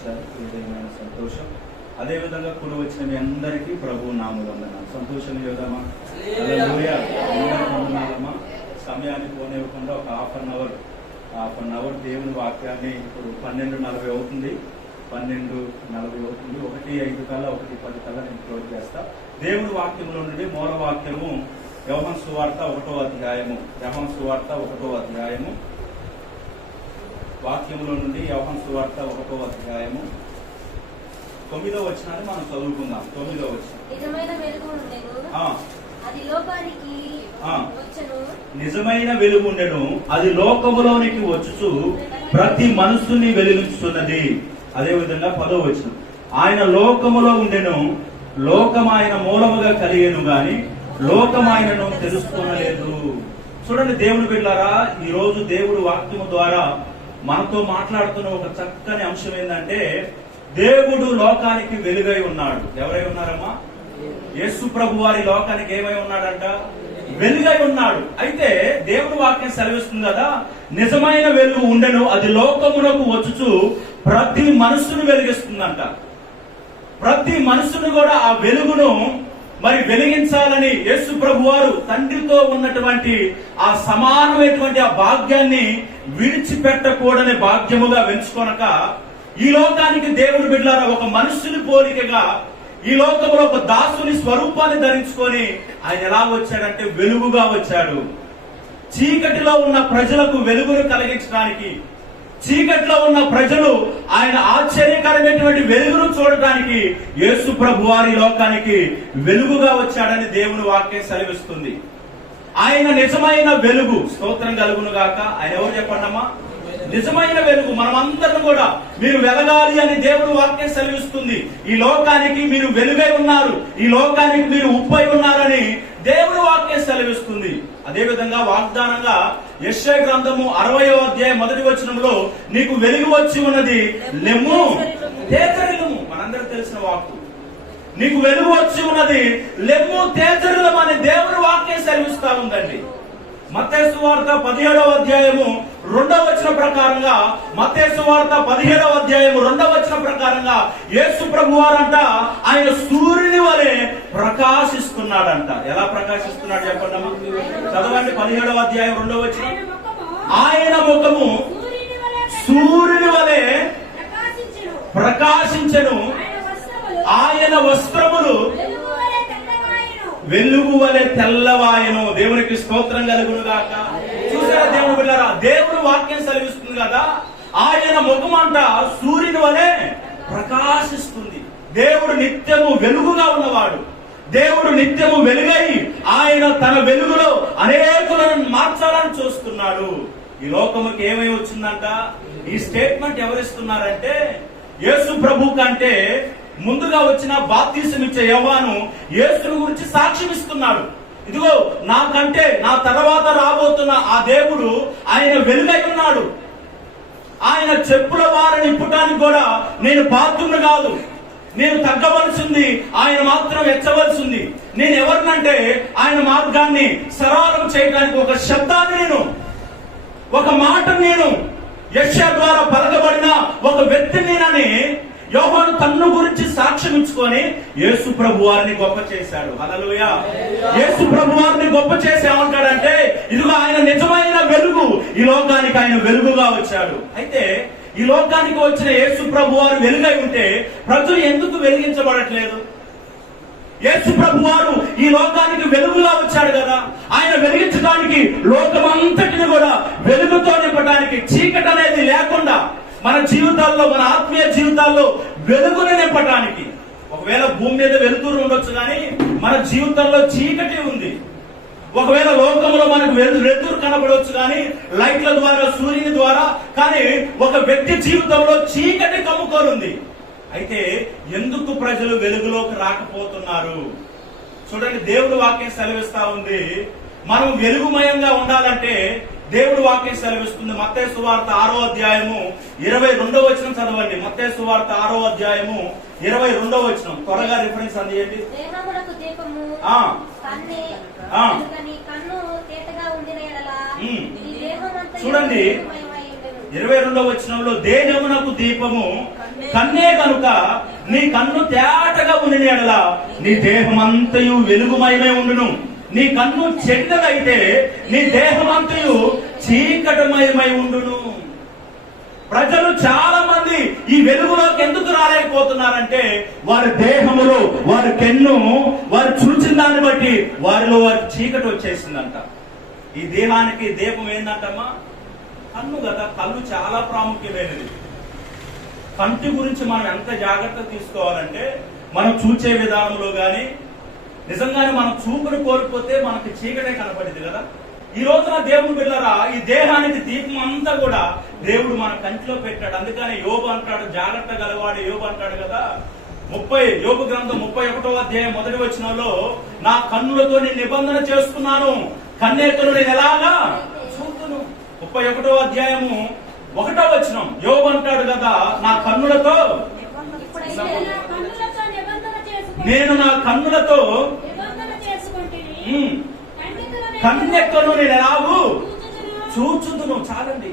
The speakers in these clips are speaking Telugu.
వచ్చారు ఏదైనా సంతోషం. అదేవిధంగా కుడి వచ్చిన మీ అందరికీ ప్రభు నాములు వందనాలు సంతోషం చేద్దామా హల్లెలూయా. సమయాన్ని పోనివ్వకుండా ఒక half an hour half an hour దేవుని వాక్యాన్ని ఇప్పుడు పన్నెండు నలభై అవుతుంది. పన్నెండు నలభై అవుతుంది. ఒకటి ఐదు కల్లా ఒకటి పది కల్లా నేను క్లోజ్ చేస్తా. దేవుని వాక్యంలో నుండి మూల వాక్యము యవహన్ సువార్త ఒకటో అధ్యాయము. యవహన్ సువార్త ఒకటో అధ్యాయము. వాక్యంలో నుండి యవహన్ సువార్త ఒకటో అధ్యాయము. తొమ్మిదో వచ్చినాన్ని మనం చదువుకుందాం. తొమ్మిదో వచ్చిన. నిజమైన వెలుగుండెను అది లోకములోనికి వచ్చుచు ప్రతి మనస్సుని వెలుగుచున్నది అదే విధంగా పదో వచ్చిన ఆయన లోకములో ఉండెను. లోకం ఆయన మూలముగా కలిగేను గాని లోకం ఆయనను తెలుసుకొనలేదు. చూడండి దేవుని బిడ్డారా ఈ రోజు దేవుడు వాక్యము ద్వారా మనతో మాట్లాడుతున్న ఒక చక్కని అంశం ఏంటంటే దేవుడు లోకానికి వెలుగై ఉన్నాడు. ఎవరై ఉన్నారమ్మా? యేసు ప్రభు వారి లోకానికి ఏమై ఉన్నాడంట? వెలుగై ఉన్నాడు. అయితే దేవుడు వాక్యం సెలవిస్తుంది కదా నిజమైన వెలుగు ఉండెను అది లోకమునకు వచ్చుచు ప్రతి మనస్సును వెలిగిస్తుందంట. ప్రతి మనసును కూడా ఆ వెలుగును మరి వెలిగించాలని యేసు ప్రభు వారు తండ్రితో ఉన్నటువంటి ఆ సమానమైనటువంటి ఆ భాగ్యాన్ని విడిచిపెట్టకూడని భాగ్యముగా వెంచుకొనక ఈ లోకానికి దేవుడు బిడ్డారా ఒక మనుషుని పోలికగా ఈ లోకంలో ఒక దాసుని స్వరూపాన్ని ధరించుకొని ఆయన ఎలా వచ్చాడంటే వెలుగుగా వచ్చాడు. చీకటిలో ఉన్న ప్రజలకు వెలుగును కలిగించడానికి చీకట్లో ఉన్న ప్రజలు ఆయన ఆశ్చర్యకరమైనటువంటి వెలుగును చూడటానికి యేసు ప్రభు వారి లోకానికి వెలుగుగా వచ్చాడని దేవుని వాక్యం సెలవిస్తుంది. ఆయన నిజమైన వెలుగు స్తోత్రం కలుగును గాక. ఆయన ఎవరు చెప్పండమ్మా? నిజమైన వెలుగు. మనమందరం కూడా మీరు వెలగాలి అని దేవుడు వాక్యం సెలవిస్తుంది. ఈ లోకానికి మీరు వెలుగై ఉన్నారు. ఈ లోకానికి మీరు ఉప్పై ఉన్నారని దేవుడు వాక్యం సెలవిస్తుంది. అదే విధంగా వాగ్దానంగా యశ్వ గ్రంథము అరవయో అధ్యాయ మొదటి వచనంలో నీకు వెలుగు వచ్చి ఉన్నది లెమ్ము. తేతరిలము. మనందరికి తెలిసిన వాక్కు. నీకు వెలుగు వచ్చి ఉన్నది లెమ్ము తేజరిల్లం అని దేవుని వాక్యం సెలవిస్తా ఉందండి. మత్తేసు వార్త పదిహేడవ అధ్యాయము రెండవ వచన ప్రకారంగా మత్తేసు వార్త పదిహేడవ అధ్యాయము రెండవ వచన ప్రకారంగా యేసు ప్రభు వారంట ఆయన సూర్యుని వలె ప్రకాశిస్తున్నాడంట. ఎలా ప్రకాశిస్తున్నాడు చెప్పండి చదవండి పదిహేడవ అధ్యాయం రెండవ వచనం. ఆయన ముఖము సూర్యుని వలె ప్రకాశించను ప్రకాశించెను. ఆయన వస్త్రములు ఆయన వస్త్రములు వెలుగు వలె తెల్లవాయెను. వెలుగు వలె తెల్లవాయను. దేవునికి స్తోత్రం కలుగును గాక చూసారా దేవుడు బిడ్డారా? దేవుడు వాక్యం సెలవిస్తుంది కదా? ఆయన ముఖమంట సూర్యుని వలె ప్రకాశిస్తుంది. దేవుడు నిత్యము వెలుగుగా ఉన్నవాడు. దేవుడు నిత్యము వెలుగై ఆయన తన వెలుగులో అనేకులను మార్చాలని చూస్తున్నాడు. ఈ లోకముకి ఏమై వచ్చిందంట? ఈ స్టేట్మెంట్ ఎవరిస్తున్నారంటే యేసు ప్రభు కంటే ముందుగా వచ్చిన బాప్తీసం ఇచ్చే యవ్వాను యేసుని గురించి సాక్ష్యం ఇస్తున్నాడు ఇదిగో నాకంటే నా తర్వాత రాబోతున్న ఆ దేవుడు ఆయన వెలుగై ఉన్నాడు. ఆయన చెప్పుల వారిని ఇప్పటానికి కూడా నేను పాత్రుని కాదు. నేను తగ్గవలసింది ఆయన మాత్రం ఎచ్చవలసింది నేను ఎవరినంటే ఆయన మార్గాన్ని సరళం చేయడానికి ఒక శబ్దాన్ని నేను ఒక మాట నేను యక్ష ద్వారా పలకబడిన ఒక వ్యక్తి నేనని యోహాను తన్ను గురించి సాక్ష్యం ఇచ్చుకొని యేసు ప్రభు వారిని గొప్ప చేశాడు. హల్లెలూయా. యేసు ప్రభు వారిని గొప్ప చేసి ఏమంటాడంటే ఇదిగో ఆయన నిజమైన వెలుగు. ఈ లోకానికి ఆయన వెలుగుగా వచ్చాడు. అయితే ఈ లోకానికి వచ్చిన యేసు ప్రభు వారు వెలుగై ఉంటే ప్రజలు ఎందుకు వెలిగించబడట్లేదు? యేసు ప్రభు వారు ఈ లోకానికి వెలుగుగా వచ్చాడు కదా. ఆయన వెలిగించడానికి లోకమంతటిని కూడా వెలుగుతో నింపడానికి చీకటి అనేది లేకుండా మన జీవితాల్లో మన ఆత్మీయ జీవితాల్లో వెలుగుని నింపడానికి ఒకవేళ భూమి మీద వెలుతురు ఉండొచ్చు కానీ మన జీవితంలో చీకటి ఉంది. ఒకవేళ లోకంలో మనకు వెలుతురు కనబడవచ్చు కానీ లైట్ల ద్వారా సూర్యుని ద్వారా కానీ ఒక వ్యక్తి జీవితంలో చీకటి కమ్ముకోనుంది. అయితే ఎందుకు ప్రజలు వెలుగులోకి రాకపోతున్నారు? చూడండి దేవుడు వాక్యం సెలవిస్తా ఉంది. మనం వెలుగుమయంగా ఉండాలంటే దేవుడు వాక్యం సెలవిస్తుంది. మత్తే సువార్త ఆరో అధ్యాయము ఇరవై రెండో వచనం చదవండి. మత్తే సువార్త ఆరో అధ్యాయము ఇరవై రెండో వచనం. త్వరగా రిఫరెన్స్ అందియండి. ఉండిన చూడండి. ఉండెను. ఇరవై రెండవ వచనంలో దేహమునకు దీపము కన్నే కనుక నీ కన్ను తేటగా ఉండి ఎడల నీ దేహమంతయు వెలుగుమయమే ఉండును. నీ కన్ను చెడ్డదైతే నీ దేహమంతయు చీకటమయమై ఉండును. ప్రజలు చాలా మంది ఈ వెలుగులోకి ఎందుకు రాలేకపోతున్నారంటే వారి దేహములు వారి కెన్ను వారు చూచిన దాన్ని బట్టి వారిలో వారి చీకటి వచ్చేసిందంట. ఈ దేహానికి దీపం ఏందంటమ్మా? కన్ను కదా. కళ్ళు చాలా ప్రాముఖ్యమైనది. కంటి గురించి మనం ఎంత జాగ్రత్త తీసుకోవాలంటే మనం చూచే విధానంలో కానీ నిజంగానే మనం చూపును కోల్పోతే మనకి చీకటే కనపడింది కదా? ఈ రోజున దేవుడు బిళ్ళరా ఈ దేహానికి దీపం అంతా కూడా దేవుడు మన కంటిలో పెట్టాడు. అందుకనే యోబు అంటాడు జాగ్రత్త గలవాడు యోబు అంటాడు కదా? ముప్పై యోగు గ్రంథం ముప్పై ఒకటో అధ్యాయం మొదటి వచనంలో నా కన్నులతో నేను నిబంధన చేసుకున్నాను కన్నేకలు నేను ఎలాగా చూపును? ముప్పై ఒకటో అధ్యాయము ఒకటో వచనం యోగు అంటాడు కదా నా కన్నులతో ఇప్పుడైతే నా కన్నులతో నిబంధన చేసుకుంటే నేను నా కన్నులతో కన్నెక్కను నేను ఎలాగూ చూచుదును. చాలండి.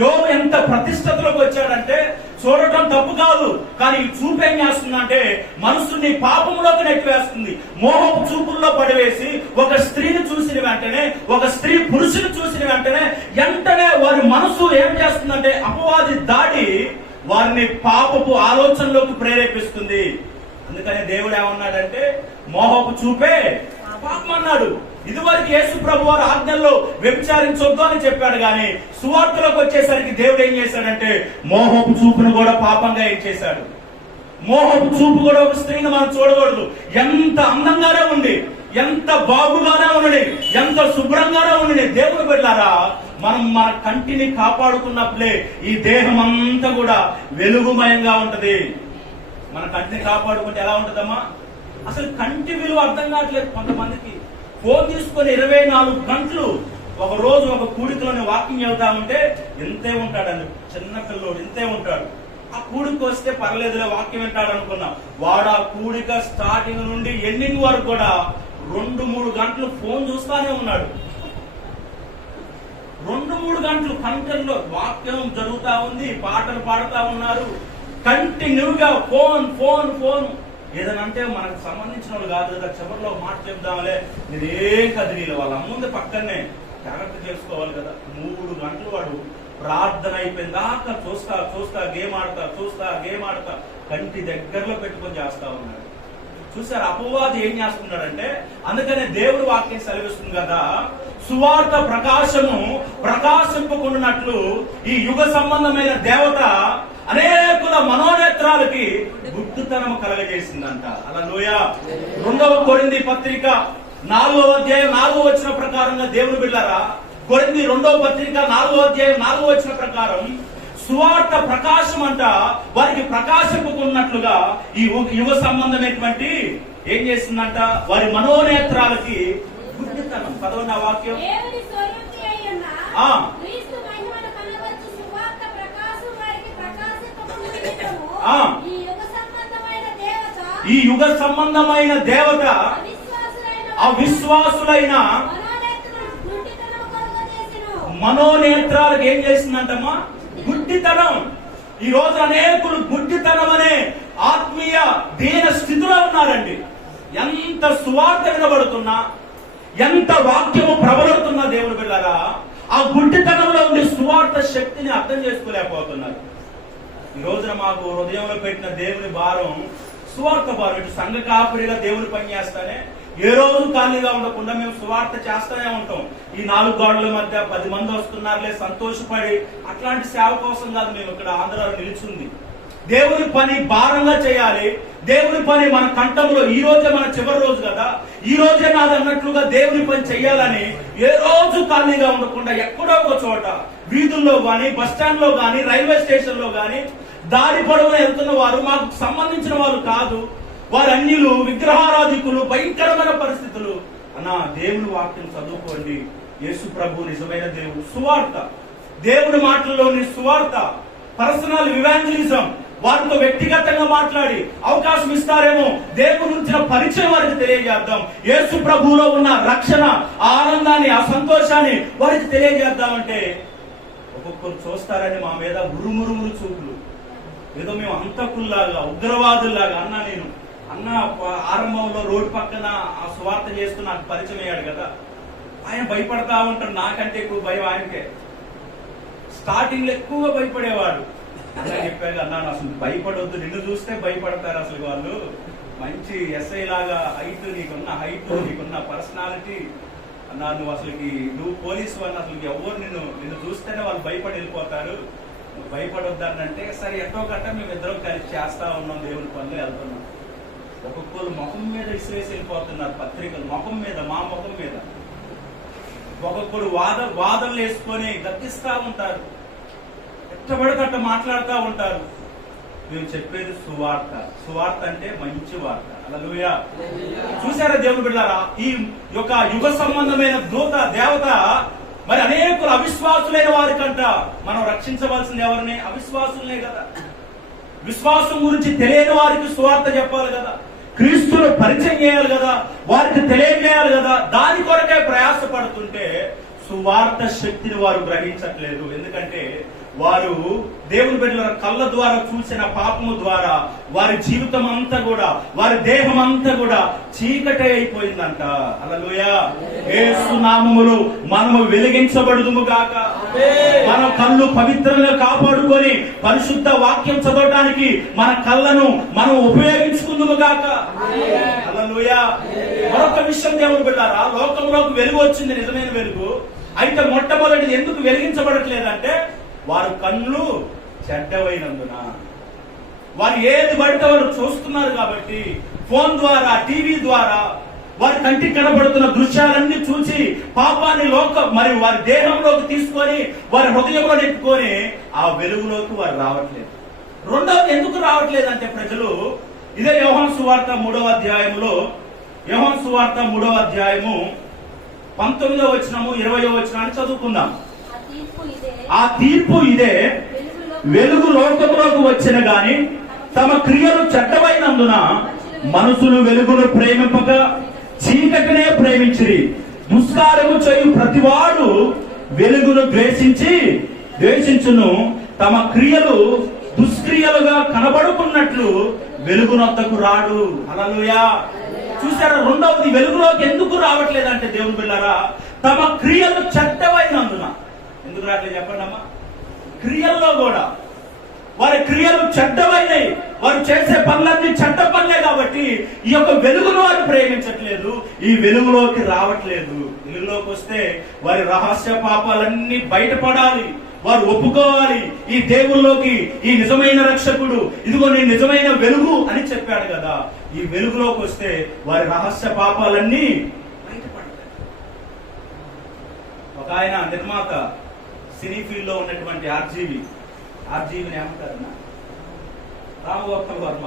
యోగు ఎంత ప్రతిష్టతలోకి వచ్చాడంటే చూడటం తప్పు కాదు కానీ చూపు ఏం చేస్తుందంటే మనసుని పాపంలోకి నెట్టివేస్తుంది. మోహపు చూపుల్లో పడివేసి ఒక స్త్రీని చూసిన వెంటనే ఒక స్త్రీ పురుషుని చూసిన వెంటనే వెంటనే వారి మనసు ఏం చేస్తుందంటే అపవాది దాడి వారిని పాపపు ఆలోచనలోకి ప్రేరేపిస్తుంది. అందుకనే దేవుడు ఏమన్నాడంటే మోహపు చూపే పాపం అన్నాడు. ఇదివరకు యేసు ప్రభు వారు ఆజ్ఞల్లో వ్యభిచారించొద్దు అని చెప్పాడు కానీ సువార్తలకు వచ్చేసరికి దేవుడు ఏం చేశాడంటే మోహపు చూపును కూడా పాపంగా ఏం చేశాడు మోహపు చూపు కూడా ఒక స్త్రీని మనం చూడకూడదు. ఎంత అందంగానే ఉంది ఎంత బాగుగానే ఉన్నది ఎంత శుభ్రంగానే ఉన్నది. దేవుడు పెట్టారా మనం మన కంటిని కాపాడుకున్నప్పుడే ఈ దేహం అంతా కూడా వెలుగుమయంగా ఉంటది. మన కంటిని కాపాడుకుంటే ఎలా ఉంటదమ్మా? అసలు కంటి విలువ అర్థం కావట్లేదు కొంతమందికి. ఫోన్ తీసుకొని ఇరవై నాలుగు గంటలు ఒక రోజు ఒక కూడికలోనే వాకింగ్ వెళ్తా ఉంటే ఇంతే ఉంటాడండి. చిన్న పిల్లోడు ఇంతే ఉంటాడు. ఆ కూడికి వస్తే పర్లేదులే వాక్యం వింటాడు అనుకున్నాం. వాడు ఆ కూడిక స్టార్టింగ్ నుండి ఎండింగ్ వరకు కూడా రెండు మూడు గంటలు ఫోన్ చూస్తానే ఉన్నాడు. రెండు మూడు గంటలు కంటెంట్లో వాక్యం జరుగుతా ఉంది పాటలు పాడుతా ఉన్నారు. కంటిన్యూగా ఫోన్ ఫోన్ ఫోన్. ఏదనంటే మనకు సంబంధించిన వాళ్ళు కాదు కదా చివరిలో మాట చెప్దాంలే నేనేం కదిలీలు? వాళ్ళ ముందు పక్కనే జాగ్రత్త చేసుకోవాలి కదా. మూడు గంటలు వాడు ప్రార్థన అయిపోయిన దాకా చూస్తా చూస్తా గేమ్ ఆడతా చూస్తా గేమ్ ఆడతా కంటి దగ్గరలో పెట్టుకొని చేస్తా ఉన్నాడు. చూసారు? అపవాది ఏం చేస్తున్నాడంటే అందుకనే దేవుడు వాక్యం సెలవిస్తుంది కదా సువార్త ప్రకాశము ప్రకాశింపకుండానట్లు ఈ యుగ సంబంధమైన దేవత అనేకుల మనోనేత్రాలకి గుడ్డుతనం కలగజేసిందంట. అలా లోయ రెండవ కొరింది పత్రిక నాలుగవ అధ్యాయం నాలుగో వచ్చిన ప్రకారంగా దేవుడు బిళ్ళారా? కొరింది రెండవ పత్రిక నాలుగో అధ్యాయం నాలుగో వచ్చిన ప్రకారం సువార్త ప్రకాశం అంట వారికి ప్రకాశింపుకున్నట్లుగా ఈ యుగ సంబంధమైనటువంటి ఏం చేసిందంట? వారి మనోనేత్రాలకి గుడ్డితనం పదవన్న వాక్యం దేవుని స్వరూపి అయి ఉన్న ఆ. క్రీస్తు మహిమను కనవచ్చు సువార్త ప్రకాశం వారికి ప్రకాశింపకుండా నిమిత్తము ఆ. ఈ యుగ సంబంధమైన దేవత అవిశ్వాసులైన. మనోనేత్రాలకు ఏం చేసిందంటమ్మా? గుడ్డితనం ఈ రోజు అనేకులు గుడ్డితనం అనే ఆత్మీయ దీన స్థితిలో ఉన్నారండి. ఎంత సువార్త వినబడుతున్నా ఎంత వాక్యము ప్రబలుతున్నా దేవుడు బిళ్ళారా ఆ గుడ్డితనంలో ఉండే సువార్త శక్తిని అర్థం చేసుకోలేకపోతున్నారు. ఈ రోజున మాకు హృదయంలో పెట్టిన దేవుని భారం సువార్త భారం. ఇటు సంఘ కాపురిగా దేవుని పని చేస్తానే ఏ రోజు ఖాళీగా ఉండకుండా మేము సువార్త చేస్తూనే ఉంటాం. ఈ నాలుగు గోడల మధ్య పది మంది వస్తున్నారులే సంతోషపడి అట్లాంటి సేవ కోసం కాదు మేము ఇక్కడ ఆంధ్రాలో నిలిచింది. దేవుని పని భారంగా చేయాలి. దేవుని పని మన కంఠంలో ఈ రోజే మన చివరి రోజు కదా. ఈ రోజే నాది అన్నట్లుగా దేవుని పని చేయాలని ఏ రోజు ఖాళీగా ఉండకుండా ఎక్కడో ఒక చోట వీధుల్లో గాని బస్ స్టాండ్లో గాని రైల్వే స్టేషన్లో గాని దారి పొడవున వెళ్తున్న వారు మాకు సంబంధించిన వారు కాదు. వారు అన్యులు విగ్రహారాధికులు భయంకరమైన పరిస్థితులు. అన్నా దేవుని వాక్యం చదువుకోండి. యేసు ప్రభు నిజమైన దేవుడు. సువార్త. దేవుడి మాటల్లోని సువార్త. Personal evangelism. వారితో వ్యక్తిగతంగా మాట్లాడి అవకాశం ఇస్తారేమో దేవుని గురించిన పరిచయం వారికి తెలియజేద్దాం. యేసు ప్రభువులో ఉన్న రక్షణ ఆ ఆనందాన్ని ఆ సంతోషాన్ని వారికి తెలియజేద్దామంటే ఒక్కొక్కరు చూస్తారని మా మీద ఉరుమురుమురు చూపులు. ఏదో మేము అంతకుల్లాగా ఉగ్రవాదుల్లాగా అన్నా నేను. అన్న ఆరంభంలో రోడ్డు పక్కన ఆ సువార్త చేస్తూ నాకు పరిచయం అయ్యాడు కదా. ఆయన భయపడతా ఉంటారు. నాకంటే ఎక్కువ భయం ఆయనకే. స్టార్టింగ్లో ఎక్కువగా భయపడేవాడు. అన్న చెప్పారు అన్నాను అసలు భయపడొద్దు. నిన్ను చూస్తే భయపడతారు అసలు వాళ్ళు. మంచి ఎస్ఐ లాగా హైట్ నీకున్న హైట్ నీకున్న పర్సనాలిటీ అన్నా నువ్వు అసలుకి నువ్వు పోలీసు వాళ్ళు అసలు ఎవరు నిన్ను నిన్ను చూస్తేనే వాళ్ళు భయపడి వెళ్ళిపోతారు. నువ్వు భయపడొద్దానంటే సరే ఎంతో గట్ట మేము ఇద్దరం కలిసి చేస్తా ఉన్నాం దేవుని పనులు వెళ్తున్నాం. ఒక్కొక్కరు ముఖం మీద ఇసిరేసి వెళ్ళిపోతున్నారు పత్రికలు ముఖం మీద మా ముఖం మీద. ఒక్కొక్కరు వాద వాదనలు వేసుకొని గర్తిస్తా ఉంటారు. ఎట్టబడికట్ట మాట్లాడుతూ ఉంటారు. మేము చెప్పేది సువార్త. సువార్త అంటే మంచి వార్త. అలలుయా చూసారా దేవుని బిడ్డారా? ఈ యొక్క యుగ సంబంధమైన దూత దేవత మరి అనేకులు అవిశ్వాసులైన వారికంట మనం రక్షించవలసింది ఎవరిని? అవిశ్వాసులనే కదా. విశ్వాసం గురించి తెలియని వారికి సువార్త చెప్పాలి కదా. క్రీస్తును పరిచయం చేయాలి కదా. వారికి తెలియజేయాలి కదా. దాని కొరకే ప్రయాసపడుతుంటే సువార్త శక్తిని వారు గ్రహించట్లేదు. ఎందుకంటే వారు దేవుని బిడ్డల కళ్ళ ద్వారా చూసిన పాపము ద్వారా వారి జీవితం అంతా కూడా వారి దేహం అంతా కూడా చీకటే అయిపోయిందంట. అలలుయా ఏసు నామములు మనము వెలిగించబడుదుము గాక. మన కళ్ళు పవిత్రంగా కాపాడుకొని పరిశుద్ధ వాక్యం చదవడానికి మన కళ్ళను మనం ఉపయోగించుకుందుము గాక. అలలుయా మరొక విషయం దేవుని బిడ్డారా లోకంలోకి వెలుగు వచ్చింది నిజమైన వెలుగు. అయితే మొట్టమొదటిది ఎందుకు వెలిగించబడట్లేదంటే వారు కళ్ళు చెడ్డవైనందున. వారు ఏది పడితే వారు చూస్తున్నారు కాబట్టి ఫోన్ ద్వారా టీవీ ద్వారా వారి కంటికి కనబడుతున్న దృశ్యాలన్నీ చూసి పాపాన్ని లోక మరి వారి దేహంలోకి తీసుకొని వారి హృదయంలో నెట్టుకొని ఆ వెలుగులోకి వారు రావట్లేదు. రెండవది ఎందుకు రావట్లేదు అంటే ప్రజలు ఇదే యోహన్ సువార్త మూడవ అధ్యాయంలో యోహన్ సువార్త మూడవ అధ్యాయము పంతొమ్మిదవ వచనము ఇరవయో వచనాన్ని చదువుకుందాం. ఆ తీర్పు ఇదే. వెలుగు లోకంలోకి వచ్చిన గాని తమ క్రియలు చెడ్డమైనందున మనుషులు వెలుగును ప్రేమింపక చీకటినే ప్రేమించిరి. దుష్కారము చేయు ప్రతివాడు వెలుగును ద్వేషించి ద్వేషించును. తమ క్రియలు దుష్క్రియలుగా కనబడుకున్నట్లు వెలుగునొద్దకు రాడు. అలలుయా చూసారా రెండవది వెలుగులోకి ఎందుకు రావట్లేదంటే దేవుని బిళ్ళారా? తమ క్రియలు చెడ్డమైనందున ఎందుకు రావట్లేదు చెప్పండి అమ్మా క్రియల్లో కూడా. వారి క్రియలు చెడ్డమైనవి వారు చేసే పనులన్నీ చెడ్డ పనులే కాబట్టి ఈ యొక్క వెలుగును వారు ప్రేమించట్లేదు. ఈ వెలుగులోకి రావట్లేదు. వెలుగులోకి వస్తే వారి రహస్య పాపాలన్నీ బయటపడాలి. వారు ఒప్పుకోవాలి. ఈ దేవుల్లోకి ఈ నిజమైన రక్షకుడు ఇదిగో నేను నిజమైన వెలుగు అని చెప్పాడు కదా. ఈ వెలుగులోకి వస్తే వారి రహస్య పాపాలన్నీ బయటపడతాయి. ఒక ఆయన నిర్మాత సినీ ఫీల్డ్లో ఉన్నటువంటి ఆర్జీవి. ఆర్జీవిని ఏమంటారన్నా? రామ్ గోపాల్ వర్మ.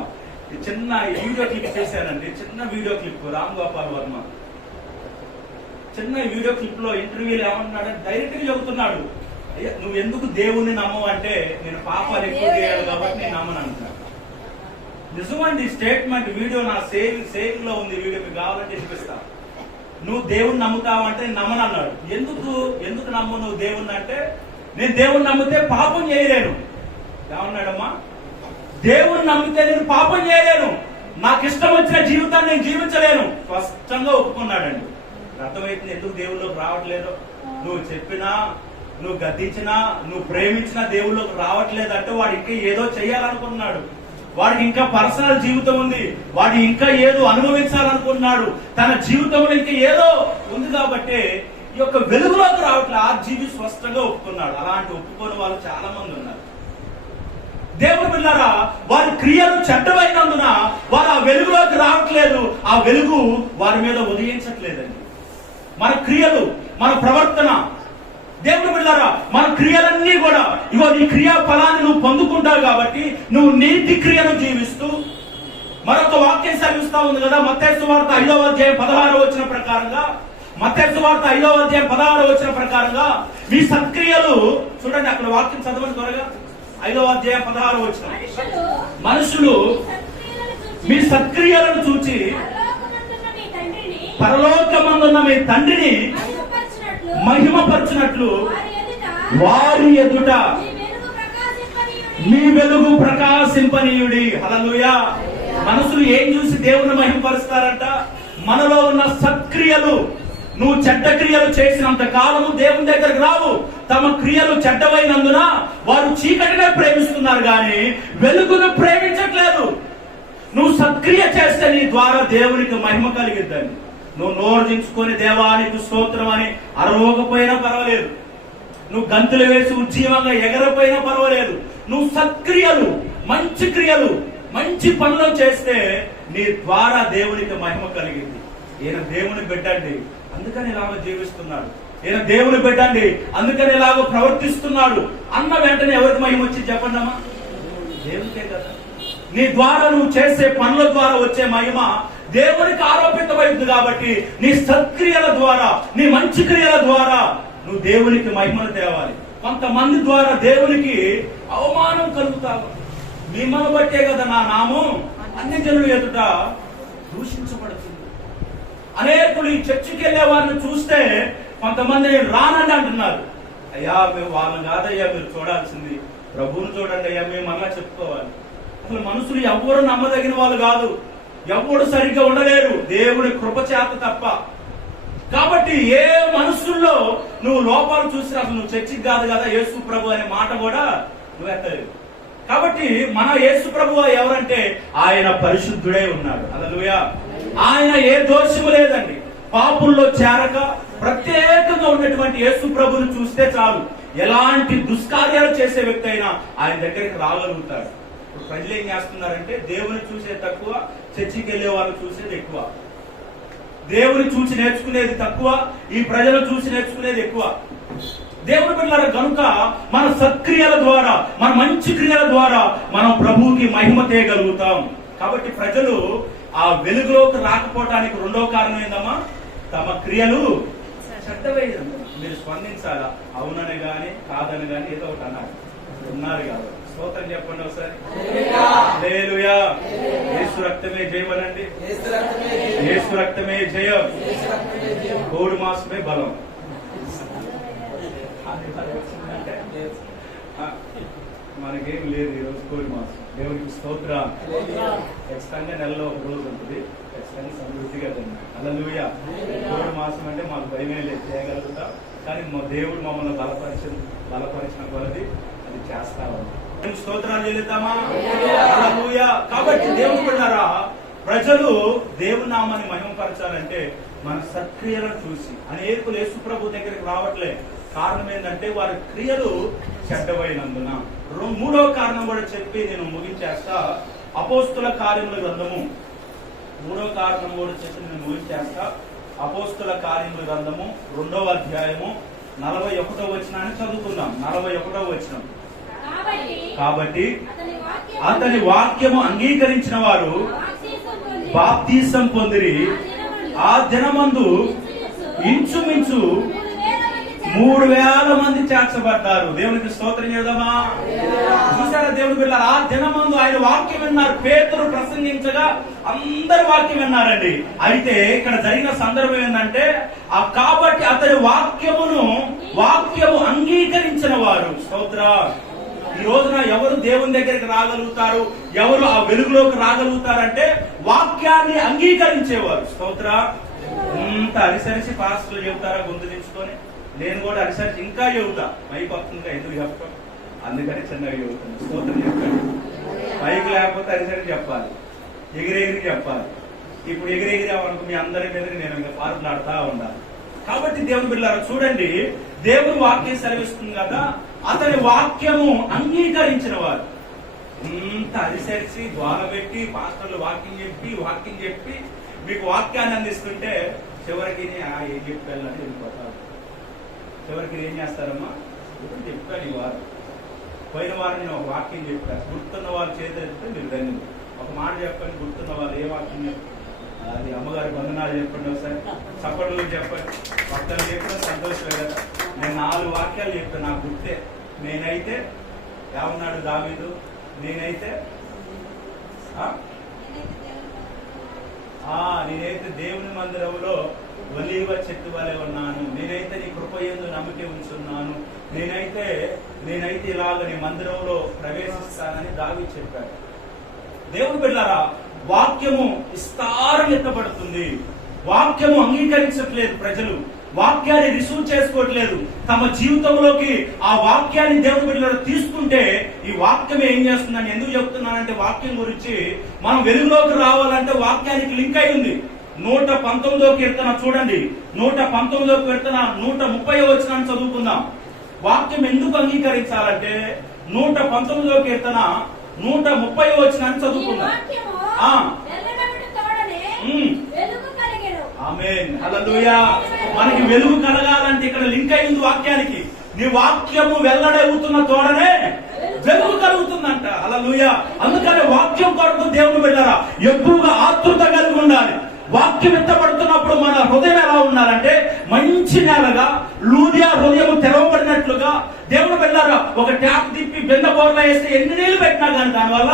చిన్న వీడియో క్లిప్ చేశానండి. చిన్న వీడియో క్లిప్ రామ్ గోపాల్ వర్మ. చిన్న వీడియో క్లిప్లో ఇంటర్వ్యూలో ఏమంటున్నాడంటే డైరెక్ట్గా చెబుతున్నాడు. అయ్యా నువ్వు ఎందుకు దేవుణ్ణి నమ్మవు అంటే నేను పాపాలు ఎక్కువ చేయాలి కాబట్టి నేను నమ్మను అంటున్నాడు. నిజమండి స్టేట్మెంట్ వీడియో నా సేవ్ సేవ్లో ఉంది వీడియో మీకు కావాలంటే చూపిస్తా నువ్వు దేవుణ్ణి నమ్ముతావు అంటే నమ్మను అన్నాడు ఎందుకు? ఎందుకు నమ్ము నువ్వు దేవుణ్ణి? అంటే నేను దేవుణ్ణి నమ్మితే పాపం చేయలేను. ఏమన్నాడమ్మా? దేవుణ్ణి నమ్మితే నేను పాపం చేయలేను. నాకు ఇష్టం వచ్చిన జీవితాన్ని నేను జీవించలేను. స్పష్టంగా ఒప్పుకున్నాడండి. అర్థమైతుంది ఎందుకు దేవుళ్ళకి రావట్లేదు? నువ్వు చెప్పినా నువ్వు గద్దించినా నువ్వు ప్రేమించినా దేవుళ్ళకి రావట్లేదు అంటే వాడు ఇంకా ఏదో చెయ్యాలనుకున్నాడు వాడికి ఇంకా పర్సనల్ జీవితం ఉంది. వాడు ఇంకా ఏదో అనుభవించాలనుకున్నాడు తన జీవితంలో ఇంకా ఏదో ఉంది కాబట్టి ఈ యొక్క వెలుగులోకి రావట్లే. ఆ జీవి స్పష్టంగా ఒప్పుకున్నాడు. అలాంటి ఒప్పుకోని వాళ్ళు చాలా మంది ఉన్నారు. దేవుడు పిల్లరా వారి క్రియలు చెడ్డమైనందున వారు ఆ వెలుగులోకి రావట్లేదు. ఆ వెలుగు వారి మీద ఉదయించట్లేదండి. మన క్రియలు మన ప్రవర్తన దేవుడు పిల్లరా మన క్రియలన్నీ కూడా ఇగో నీ క్రియా ఫలాన్ని నువ్వు పొందుకుంటావు కాబట్టి నువ్వు నీతి క్రియను జీవిస్తూ మరొక వాక్యం సెలవిస్తా ఉంది కదా మత్తేసు వార్త ఐదవ అధ్యాయం పదహారు వచ్చిన ప్రకారంగా మత్తేసు వార్త ఐదవ అధ్యాయం పదహారు వచ్చిన ప్రకారంగా మీ సత్క్రియలు చూడండి అక్కడ వాక్యం చదవండి త్వరగా ఐదవ అధ్యాయం పదహారు వచ్చిన మనుషులు మీ సత్క్రియలను చూచి పరలోకమందున్న మీ తండ్రిని మహిమపరచినట్లు వారి ఎదుట మీ వెలుగు ప్రకాశింపనీయుడి. హలలుయా మనసులు ఏం చూసి దేవుని మహిమపరుస్తారంట? మనలో ఉన్న సత్క్రియలు నువ్వు చెడ్డ క్రియలు చేసినంత కాలము దేవుని దగ్గరకు రావు. తమ క్రియలు చెడ్డమైనందున వారు చీకటినే ప్రేమిస్తున్నారు కానీ వెలుగును ప్రేమించట్లేదు. నువ్వు సత్క్రియ చేస్తే నీ ద్వారా దేవునికి మహిమ కలిగిద్దని. నువ్వు నోరు దించుకొని దేవానికి స్తోత్రం అని అరవకపోయినా పర్వాలేదు. నువ్వు గంతులు వేసి ఉజ్జీవంగా ఎగరపోయినా పర్వాలేదు. నువ్వు సత్క్రియలు మంచి క్రియలు మంచి పనులు చేస్తే నీ ద్వారా దేవునికి మహిమ కలిగింది. ఈయన దేవుని బిడ్డండి అందుకని ఇలాగ జీవిస్తున్నాడు. ఈయన దేవుని బిడ్డండి అందుకని ఇలాగ ప్రవర్తిస్తున్నాడు. అన్న వెంటనే ఎవరికి మహిమ వచ్చి చెప్పండి అమ్మా? దేవునికే కదా. నీ ద్వారా నువ్వు చేసే పనుల ద్వారా వచ్చే మహిమ దేవునికి ఆరోపితమైంది కాబట్టి నీ సత్క్రియల ద్వారా నీ మంచి క్రియల ద్వారా నువ్వు దేవునికి మహిమను తేవాలి. కొంతమంది ద్వారా దేవునికి అవమానం కలుగుతావు మిమ్మల్ని బట్టే కదా నా నామం అన్ని జనులు ఎదుట దూషించబడుతుంది. అనేకులు ఈ చర్చికి వెళ్ళే వారిని చూస్తే కొంతమంది నేను రానండి అంటున్నారు. అయ్యా మేము వాళ్ళని కాదయ్యా మీరు చూడాల్సింది. ప్రభువుని చూడండి అయ్యా మేము అలా చెప్పుకోవాలి. అసలు మనుషులు ఎవ్వరు నమ్మదగిన వాళ్ళు కాదు. ఎవడు సరిగ్గా ఉండలేరు దేవుడి కృపచేత తప్ప. కాబట్టి ఏ మనసుల్లో నువ్వు లోపాలు చూసినా అసలు నువ్వు చర్చికి కాదు కదా యేసు ప్రభు అనే మాట కూడా నువ్వు ఎత్తలేదు. కాబట్టి మన యేసు ప్రభు ఎవరంటే ఆయన పరిశుద్ధుడే ఉన్నాడు. అలలుయా ఆయన ఏ దోషము లేదండి. పాపుల్లో చేరక ప్రత్యేకంగా ఉన్నటువంటి యేసు ప్రభుని చూస్తే చాలు. ఎలాంటి దుష్కార్యాలు చేసే వ్యక్తి అయినా ఆయన దగ్గరికి రాగలుగుతాడు. ఇప్పుడు ప్రజలు ఏం చేస్తున్నారంటే దేవుని చూసే తక్కువ చర్చికి వెళ్ళే వాళ్ళు చూసేది ఎక్కువ. దేవుని చూసి నేర్చుకునేది తక్కువ ఈ ప్రజలు చూసి నేర్చుకునేది ఎక్కువ. దేవుని బిడ్డల గనుక మన సత్క్రియల ద్వారా మన మంచి క్రియల ద్వారా మనం ప్రభువుకి మహిమ తేయగలుగుతాం కాబట్టి ప్రజలు ఆ వెలుగులోకి రాకపోవటానికి రెండో కారణం ఏందమ్మా? తమ క్రియలు. చెడ్డవేయడం మీరు స్పందించాలా? అవునని కానీ కాదని కానీ ఏదో ఒకటి అన్నారు. ఉన్నారు కాబట్టి. స్తోత్రం చెప్పండి ఒకసారి. రక్తమే జయమనండి. యేసు రక్తమే జయం. కోడి మాసమే బలం. మనకేం లేదు ఈరోజు కోడి మాసం. దేవునికి స్తోత్ర. ఖచ్చితంగా నెలలో ఒక రోజు ఉంటుంది. ఖచ్చితంగా సమృద్ధిగా తిన్నాం. అల్లలుయ కోడి మాసం అంటే మాకు భయమే లేదు. చేయగలుగుతాం. కానీ మా దేవుడు మమ్మల్ని బలపరిచిన బలపరిచిన కొలది అది చేస్తా. దేవునికి స్తోత్రాలు చెల్లిద్దామా కాబట్టి దేవుని బిడ్డారా ప్రజలు దేవుని నామాన్ని మహిమపరచాలంటే మన సత్క్రియలను చూసి అనేకులు యేసు ప్రభు దగ్గరికి రావట్లే. కారణం ఏంటంటే వారి క్రియలు చెడ్డవైనందున. మూడో మూడవ కారణం కూడా చెప్పి నేను ముగించేస్తా. అపోస్తుల కార్యముల గ్రంథము. మూడవ కారణం కూడా చెప్పి నేను ముగించేస్తా. అపోస్తుల కార్యముల గ్రంథము రెండవ అధ్యాయము నలభై ఒకటో వచనాన్ని చదువుకుందాం. నలభై ఒకటో వచనం. కాబట్టి అతని వాక్యం అతని వాక్యము అంగీకరించిన వారు బాప్తీసం పొంది బాప్తీసం పొందిరి. ఆ దినమందు ఇంచుమించు మూడు వేల మంది చేర్చబడ్డారు. దేవునికి స్తోత్రం చేద్దామా? చూసారా దేవుని బిడ్డలారా? ఆ దినమందు ఆయన వాక్యం విన్నారు. పేతురు ప్రసంగించగా అందరు వాక్యం విన్నారండి. అయితే ఇక్కడ జరిగిన సందర్భం ఏంటంటే ఆ కాబట్టి అతని వాక్యమును వాక్యము అంగీకరించిన వారు. స్తోత్ర. ఈ రోజున ఎవరు దేవుని దగ్గరికి రాగలుగుతారు? ఎవరు ఆ వెలుగులోకి రాగలుగుతారంటే వాక్యాన్ని అంగీకరించేవారు. స్తోత్ర? ఇంత అరిసరిసి పాస్టులు చెబుతారా గొంతు దించుకొని నేను కూడా అరిసరిసి ఇంకా చెబుతా. మై వస్తుందిగా ఎందుకు చెప్పడం? అందుకని చిన్నగా చెబుతాను స్తోత్రం చెప్పాను పైకి లేకపోతే అరిసరి చెప్పాలి. ఎగిరెగిరి చెప్పాలి. ఇప్పుడు ఎగిరెగిరి అనుకో మీ అందరి మీద నేను ఇంకా పాటలాడుతా ఉండాలి. కాబట్టి దేవుని బిళ్ళారా చూడండి. దేవుని వాక్యం సెలవిస్తుంది కదా అతని వాక్యము అంగీకరించిన వారు ఇంత అరిసరిసి పెట్టి పాస్టర్లు వాక్యం చెప్పి వాక్యం చెప్పి మీకు వాక్యాన్ని అందిస్తుంటే చివరికి ఆ ఏం చెప్పాలని వెళ్ళిపోతారు. చివరికి ఏం చేస్తారమ్మా? ఇప్పుడు చెప్పాను ఈ పోయిన వారు నేను ఒక వాక్యం చెప్పాను. గుర్తున్న వారు చేత మీరు ధన్యులు ఒక మాట చెప్పండి గుర్తున్న వాళ్ళు ఏ వాక్యం చెప్పారు? అది అమ్మగారి వందనాలు చెప్పండి ఒకసారి చప్పట్లు చెప్పండి భక్తులు చెప్పిన సంతోషమే కదా. నేను నాలుగు వాక్యాలు చెప్తాను నాకు గుర్తే. నేనైతే ఏమన్నాడు దావీదు? నేనైతే ఆ? నేనైతే దేవుని మందిరంలో ఒలీవ చెట్టు వలె ఉన్నాను. నేనైతే నీ కృప యందు నమ్మకే ఉంచున్నాను. నేనైతే నేనైతే ఇలాగ నీ మందిరంలో ప్రవేశిస్తానని దావి చెప్పాడు. దేవుడు బిళ్ళారా వాక్యము విస్తారం ఎత్తబడుతుంది వాక్యము అంగీకరించట్లేదు ప్రజలు. వాక్యాన్ని రిసీవ్ చేసుకోవట్లేదు. తమ జీవితంలోకి ఆ వాక్యాన్ని దేవుని బిడ్డలు తీసుకుంటే ఈ వాక్యం ఏం చేస్తుందని ఎందుకు చెప్తున్నానంటే వాక్యం గురించి మనం వెలుగులోకి రావాలంటే వాక్యానికి లింక్ అయి ఉంది. నూట పంతొమ్మిదో కీర్తన చూడండి. నూట పంతొమ్మిదో కీర్తన నూట ముప్పై వచ్చిన చదువుకుందాం. వాక్యం ఎందుకు అంగీకరించాలంటే నూట పంతొమ్మిదో కీర్తన నూట ముప్పై వచ్చిన హల్లెలూయా. మనకి వెలుగు కలగాలంటే ఇక్కడ లింక్ అయింది వాక్యానికి. నీ వాక్యము వెల్లడవుతున్న తోడనే వెలుగు కలుగుతుందంట. హల్లెలూయా. అందుకని వాక్యం కొరకు దేవుడు వెళ్ళారా ఎక్కువగా ఆతృత కలిగి ఉండాలి. వాక్యం ఎత్తబడుతున్నప్పుడు మన హృదయం ఎలా ఉండాలంటే మంచి నేలగా లూదియా హృదయం తెరవబడినట్లుగా దేవుడు వెళ్ళారా ఒక ట్యాప్ తిప్పి బెంద బోర్లో వేస్తే ఎన్ని నీళ్ళు పెట్టినా కానీ దానివల్ల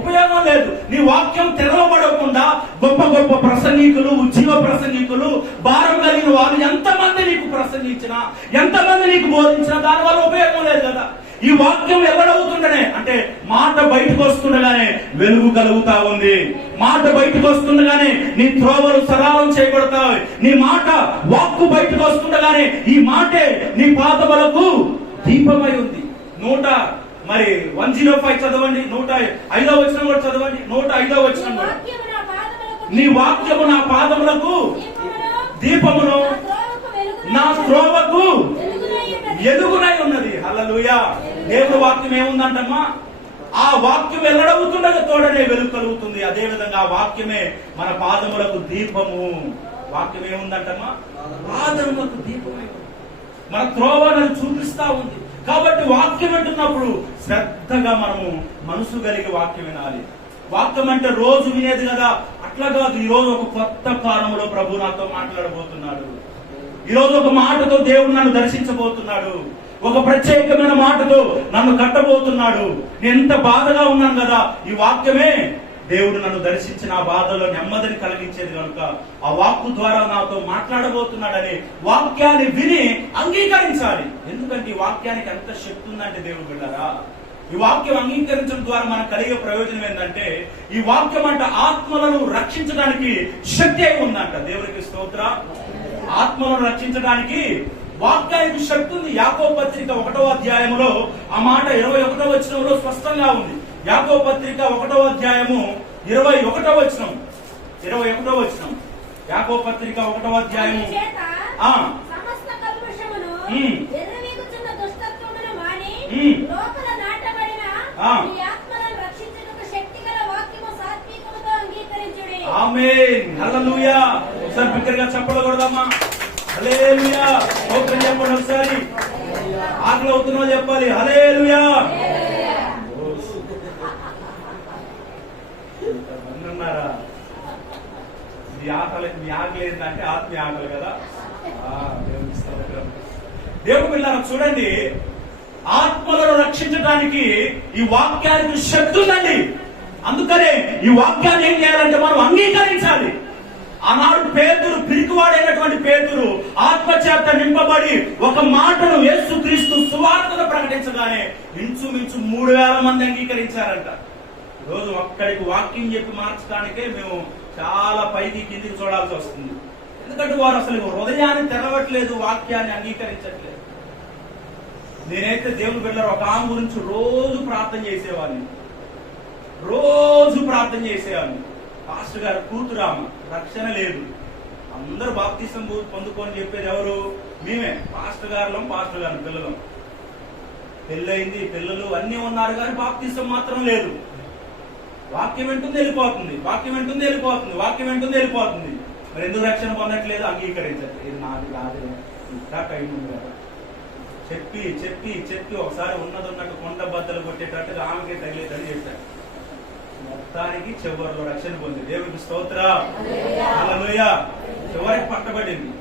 ఉపయోగం లేదు. నీ వాక్యం తెరవబడకుండా గొప్ప గొప్ప ప్రసంగికులు ఉజ్జీవ ప్రసంగికులు భారం కలిగిన వారు ఎంతమంది నీకు ప్రసంగించినా ఎంతమంది నీకు బోధించినా దానివల్ల ఉపయోగం లేదు కదా. ఈ వాక్యం ఎవడవుతుండనే? అంటే మాట బయటకు వస్తుండగానే వెలుగు కలుగుతా ఉంది. మాట బయటకు వస్తుండగానే నీ త్రోవలు సరళం చేయబడతాయి. నీ మాట వాక్కు బయటకు వస్తుండగానే ఈ మాటే నీ పాదములకు దీపమై ఉంది. నూట మరి వన్ జీరో ఫైవ్ చదవండి. నూట ఐదో వచ్చిన కూడా చదవండి. నూట ఐదో వచ్చిన కూడా. నా వాక్యము నా పాదములకు దీపమును నా త్రోవకు వెలుగునై ఉన్నది. ఎదుగునై ఉన్నది హల్లెలూయా. దేవుని వాక్యం ఏముందంటమ్మా? ఆ వాక్యం వెల్లడవుతుండగా తోడనే వెలుగు కలుగుతుంది. అదే విధంగా ఆ వాక్యమే మన పాదములకు దీపము. వాక్యం ఏముందంటమ్మా? పాదములకు దీపమే. మన త్రోవలను చూపిస్తా ఉంది. కాబట్టి వాక్యం వింటున్నప్పుడు శ్రద్ధగా మనము మనసు కలిగి వాక్యం వినాలి. వాక్యం అంటే రోజు వినేది కదా. అట్లా కాదు. ఈ రోజు ఒక కొత్త కాలంలో ప్రభు నాతో మాట్లాడబోతున్నాడు. ఈ రోజు ఒక మాటతో దేవుడు నన్ను దర్శించబోతున్నాడు. ఒక ప్రత్యేకమైన మాటతో నన్ను కట్టబోతున్నాడు. నేను ఎంత బాధగా ఉన్నాను కదా ఈ వాక్యమే దేవుడు నన్ను దర్శించిన ఆ బాధలో నెమ్మదిని కలిగించేది కనుక ఆ వాక్కు ద్వారా నాతో మాట్లాడబోతున్నాడని వాక్యాన్ని విని అంగీకరించాలి. ఎందుకంటే ఈ వాక్యానికి ఎంత శక్తి ఉందంటే దేవుడు బిడ్డారా ఈ వాక్యం అంగీకరించడం ద్వారా మనకు కలిగే ప్రయోజనం ఏంటంటే ఈ వాక్యం అంటే ఆత్మలను రక్షించడానికి శక్తి అయి ఉందంట. దేవుడికి స్తోత్ర. ఆత్మలను రక్షించడానికి వాక్యానికి శక్తి ఉంది యాకో పత్రిక ఒకటో అధ్యాయములో ఆ మాట ఇరవై ఒకటో వచనంలో స్పష్టంగా ఉంది యాకో పత్రిక ఒకటో అధ్యాయము ఇరవై ఒకటో వచనం ఇరవై ఒకటో వచనం యాకో పత్రిక ఒకటో అధ్యాయము చేత ఆ. సమస్త కల్మషమును ఉమ్. ఎర్రవీగుచున్న దుష్టత్వమును మాని ఉమ్. లోపల నాటబడిన ఆ. మీ ఆత్మలను రక్షించుటకు శక్తిగల వాక్యము సాత్వికముతో అంగీకరించుడి ఆమేన్ హల్లెలూయా ఒకసారి బిగ్గరగా చెప్పకూడదమ్మా హల్లెలూయా. ఓపెన్ చెప్పండి ఒకసారి. ఆకలి అవుతున్నా చెప్పాలి. హల్లెలూయా. అన్నారా ఉన్నారా మీ ఆకలి మీ ఆకలి ఏంటంటే ఆత్మీయ ఆకలి కదా? దేవుడు పిల్లలకు చూడండి. ఆత్మలను రక్షించడానికి ఈ వాక్యానికి శక్తి ఉందండి. అందుకనే ఈ వాక్యాన్ని ఏం చేయాలంటే మనం అంగీకరించాలి. ఆనాడు పేతురు పిరికివాడైనటువంటి పేతురు ఆత్మచేత నింపబడి ఒక మాటను యేసుక్రీస్తు సువార్తను ప్రకటించగానే ఇంచుమించు మూడు వేల మంది అంగీకరించారంట. రోజు ఒక్కడికి వాక్యం చెప్పి మార్చడానికే మేము చాలా పైకి కిందికి చూడాల్సి వస్తుంది. ఎందుకంటే వారు అసలు హృదయాన్ని తెరవట్లేదు వాక్యాన్ని అంగీకరించట్లేదు. నేనైతే దేవుని బిడ్డలు ఒక ఆమె గురించి రోజు ప్రార్థన చేసేవాడిని. రోజు ప్రార్థన చేసేవాడిని. పాస్టర్ గారు కూతురు రక్షణ లేదు. అందరూ బాప్తీసం పొందుకొని చెప్పేది ఎవరు? మేమే. పాస్టర్ గారులం పాస్టర్ గారు పిల్లలం. పెళ్ళయింది పిల్లలు అన్ని ఉన్నారు కానీ బాప్తీసం మాత్రం లేదు. వాక్యం వింటుంది వెళ్ళిపోతుంది. వాక్యం వింటుంది వెళ్ళిపోతుంది. వాక్యం వింటుంది వెళ్ళిపోతుంది. మరి ఎందుకు రక్షణ పొందట్లేదు? అంగీకరించట్లేదు. ఇది నాది కాదు ఇంకా టైం ఉంది కదా. చెప్పి చెప్పి చెప్పి ఒకసారి ఉన్నది ఉన్నట్టు కొండ బద్దలు కొట్టేటట్టుగా ఆమెకే తగిలేదని చెప్పారు. మొత్తానికి చివరిలో రక్షణ పొంది. దేవుడికి స్తోత్ర. చివరికి పట్టబడింది.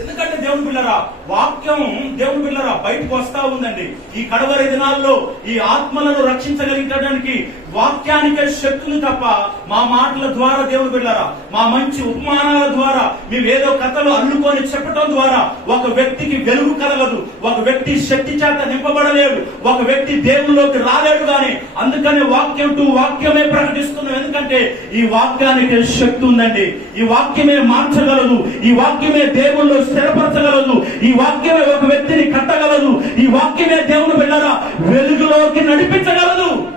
ఎందుకంటే దేవుని బిళ్ళరా వాక్యం దేవుని పిల్లరా బయటకు వస్తా ఉందండి. ఈ కడవరి దినాల్లో ఈ ఆత్మలను రక్షించగలిగడానికి వాక్యానికే శక్తులు తప్ప మా మాటల ద్వారా దేవుని పిల్లరా మా మంచి ఉపమానాల ద్వారా మేమేదో కథలు అల్లుకొని చెప్పటం ద్వారా ఒక వ్యక్తికి వెలుగు కలగదు. ఒక వ్యక్తి శక్తి చేత నింపబడలేడు. ఒక వ్యక్తి దేవుల్లోకి రాలేడు గాని అందుకనే వాక్యం టు వాక్యమే ప్రకటిస్తున్నాం. ఎందుకంటే ఈ వాక్యానికి శక్తి ఉందండి. ఈ వాక్యమే మార్చగలదు. ఈ వాక్యమే దేవుల్లో స్థిరపరచగలదు. ఈ వాక్యమే ఒక వ్యక్తిని కట్టగలదు. ఈ వాక్యమే దేవుని బిడ్డరా వెలుగులోకి నడిపించగలదు.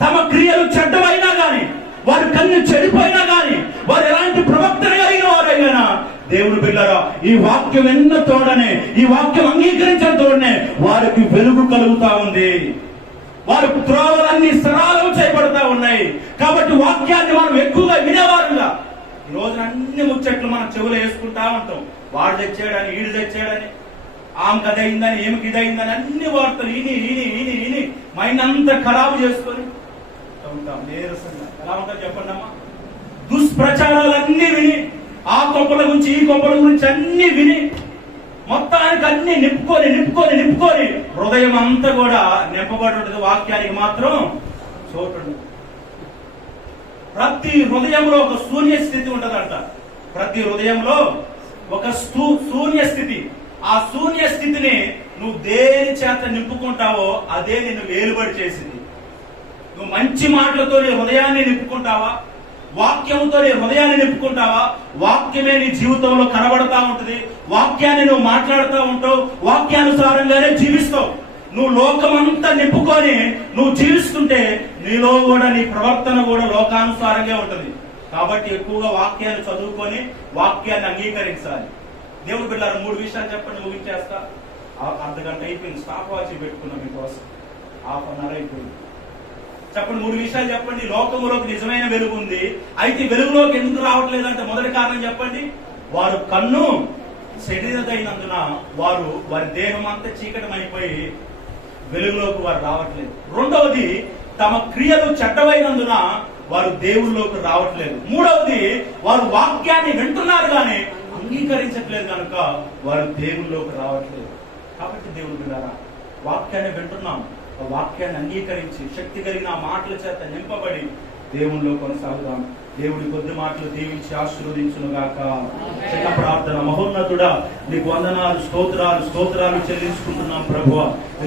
తమ క్రియలు చెడ్డమైనా గాని వారి కన్ను చెడిపోయినా గాని వారు ఎలాంటి ప్రవక్తన కలిగిన వారైనా దేవుని బిడ్డరా ఈ వాక్యం ఎన్న తోడనే ఈ వాక్యం అంగీకరించిన తోడనే వారికి వెలుగు కలుగుతా ఉంది. వారి త్రోవలన్నీ సరాలం చేయబడతా ఉన్నాయి. కాబట్టి వాక్యాన్ని మనం ఎక్కువగా వినేవారుగా. రోజున అన్ని ముచ్చట్లు మనం చెవులు వేసుకుంటా ఉంటాం. వాడు తెచ్చాడని వీడు తెచ్చాడని. ఆమెకు అదయిందని ఏమికి ఇదయిందని అన్ని వార్తలు ఇని ఇని ఇని ఇని మైండ్ అంతా ఖరాబు చేసుకొని ఉంటాం. నీరసంగా ఎలా ఉంటాం చెప్పండి అమ్మా. దుష్ప్రచారాలన్నీ విని ఆ కొంపల గురించి ఈ కొంపల గురించి అన్ని విని మొత్తానికి అన్ని నిప్పుకొని నిప్పుకొని నింపుకొని హృదయం అంతా కూడా నింపబడి ఉంటుంది వాక్యానికి మాత్రం చోటు ప్రతి హృదయంలో ఒక శూన్య స్థితి ఉంటదంట. ప్రతి హృదయంలో ఒక శూన్య స్థితి ఆ శూన్య స్థితిని నువ్వు దేని చేత నింపుకుంటావో అదే నిన్ను వేలుబడి చేసింది. నువ్వు మంచి మాటలతో నీ హృదయాన్ని నింపుకుంటావా? వాక్యంతో నీ హృదయాన్ని నింపుకుంటావా? వాక్యమే నీ జీవితంలో కనబడతా ఉంటుంది. వాక్యాన్ని నువ్వు మాట్లాడుతూ ఉంటావు. వాక్యానుసారంగానే జీవిస్తావు. నువ్వు లోకమంతా నింపుకొని నువ్వు జీవిస్తుంటే నీలో కూడా నీ ప్రవర్తన కూడా లోకానుసారంగా ఉంటుంది. కాబట్టి ఎక్కువగా వాక్యాన్ని చదువుకొని వాక్యాన్ని అంగీకరించాలి. దేవుడు బిడ్డారు మూడు విషయాలు చెప్పండి ముగించేస్తా. ఆ- అయిపోయింది. స్టాప్ వాచ్ పెట్టుకున్నాం మీకోసం. హాఫ్ అన్ అవర్ అయిపోయింది. చెప్పండి మూడు విషయాలు చెప్పండి. లోకములోకి నిజమైన వెలుగు ఉంది. అయితే వెలుగులోకి ఎందుకు రావట్లేదంటే మొదటి కారణం చెప్పండి. వారు కన్ను శరీరదైనందున వారు వారి దేహం అంతా చీకటమైపోయి వెలుగులోకి వారు రావట్లేదు. రెండవది తమ క్రియలు చెడ్డమైనందున వారు దేవుళ్ళలోకి రావట్లేదు. మూడవది వారు వాక్యాన్ని వింటున్నారు కానీ అంగీకరించట్లేదు కనుక వారు దేవుళ్ళలోకి రావట్లేదు. కాబట్టి దేవుడు బిడ్డారా వాక్యాన్ని వింటున్నాం. వాక్యాన్ని అంగీకరించి శక్తి కలిగిన మాటల చేత నింపబడి దేవునిలో కొనసాగుదాం. దేవుడి కొద్ది మాటలు దీవించి ఆశీర్వదించును గాక చిన్న ప్రార్థన మహోన్నతుడా నీకు వందనాలు స్తోత్రాలు స్తోత్రాలు చెల్లించుకుంటున్నాం ప్రభువ.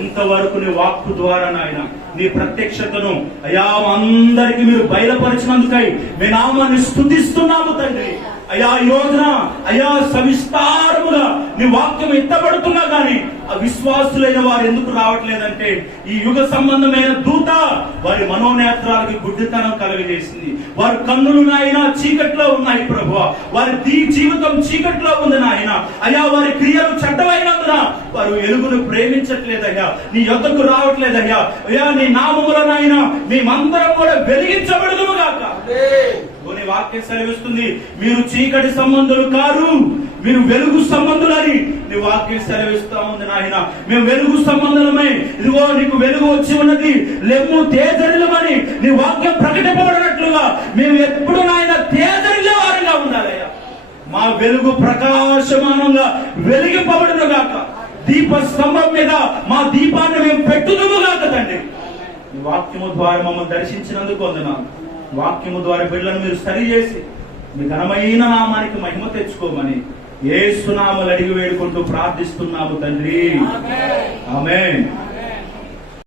ఇంతవరకు నీ వాక్కు ద్వారా నాయన నీ ప్రత్యక్షతను అయా అందరికి మీరు బయలుపరిచినందుకై మీ నామాన్ని స్థుతిస్తున్నాము తండ్రి. అయా యోజన అయా సవిస్తారముగా నీ వాక్యం ఎత్తబడుతున్నా గాని విశ్వాసులైన వారు ఎందుకు రావట్లేదంటే ఈ యుగ సంబంధమైన దూత వారి మనోనేత్రాలకి గుడ్డితనం కలుగజేసింది. వారి కన్నులు నాయన చీకట్లో ఉన్నాయి ప్రభు వారి దీ జీవితం చీకట్లో ఉంది నాయన. అయ్యా వారి క్రియలు చెడ్డమైనందున వారు ఎలుగును ప్రేమించట్లేదయ్యా. నీ యొక్కకు రావట్లేదయ్యా. అయ్యా నీ నామముల నాయన మేమందరం కూడా వెలిగించబడదుము గాక. నీ వాక్యం సెలవిస్తుంది. మీరు చీకటి సంబంధులు కారు మీరు వెలుగు సంబంధులని. నీ వాక్యం సెలవిస్తా ఉంది నాయన. మేము వెలుగు సంబంధులమే. ఇదిగో నీకు వెలుగు వచ్చి ఉన్నది. లెమ్ము తేజరిలమని నీ వాక్యం ప్రకటింపబడినట్లుగా మేము ఎప్పుడు నాయన తేజరిలే వారిగా ఉండాలయ్యా. మా వెలుగు ప్రకాశమానంగా వెలిగింపబడును గాక. దీప స్తంభం మీద మా దీపాన్ని మేము పెట్టుదుము గాక తండ్రి. వాక్యము ద్వారా మమ్మల్ని దర్శించినందుకు వందనాలు. వాక్యము ద్వారా బిడ్డలను మీరు సరి చేసి మీ ఘనమైన నామానికి మహిమ తెచ్చుకోమని ఏ సునామలు అడిగి వేడుకుంటూ ప్రార్థిస్తున్నాము తండ్రి. ఆమె